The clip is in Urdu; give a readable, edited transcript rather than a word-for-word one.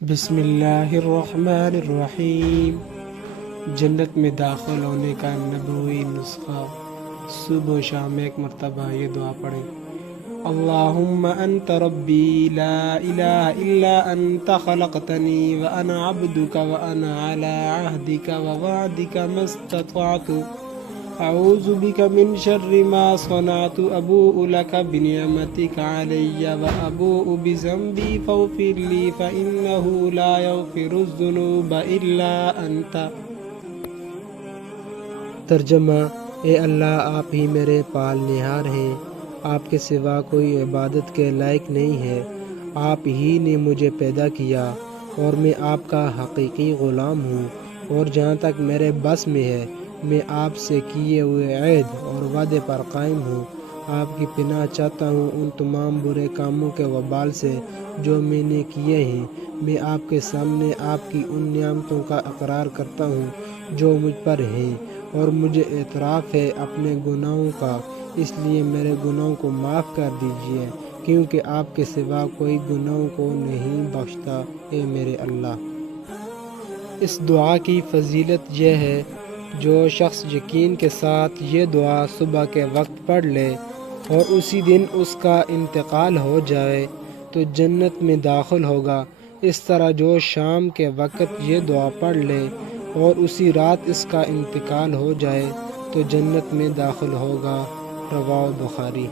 بسم اللہ الرحمن الرحیم۔ جنت میں داخل ہونے کا نبوی نسخہ، صبح و شام ایک مرتبہ یہ دعا پڑھیں۔ اللہم انت ربی لا الہ الا انت خلقتنی وانا عبدک وانا علی عہدک ووعدک ما استطعت اعوذ بک من شر ما صنعت ابوء لک بنعمتک علی وابوء بذنبی فاغفر لی فانہ لا یغفر الذنوب الا انت۔ ترجمہ: اے اللہ، آپ ہی میرے پالنہار ہیں، آپ کے سوا کوئی عبادت کے لائق نہیں ہے۔ آپ ہی نے مجھے پیدا کیا اور میں آپ کا حقیقی غلام ہوں، اور جہاں تک میرے بس میں ہے میں آپ سے کیے ہوئے عہد اور وعدے پر قائم ہوں۔ آپ کی پناہ چاہتا ہوں ان تمام برے کاموں کے وبال سے جو میں نے کیے ہیں۔ میں آپ کے سامنے آپ کی ان نعمتوں کا اقرار کرتا ہوں جو مجھ پر ہیں، اور مجھے اعتراف ہے اپنے گناہوں کا، اس لیے میرے گناہوں کو معاف کر دیجیے، کیونکہ آپ کے سوا کوئی گناہوں کو نہیں بخشتا، اے میرے اللہ۔ اس دعا کی فضیلت یہ ہے، جو شخص یقین کے ساتھ یہ دعا صبح کے وقت پڑھ لے اور اسی دن اس کا انتقال ہو جائے تو جنت میں داخل ہوگا۔ اس طرح جو شام کے وقت یہ دعا پڑھ لے اور اسی رات اس کا انتقال ہو جائے تو جنت میں داخل ہوگا۔ رواہ بخاری۔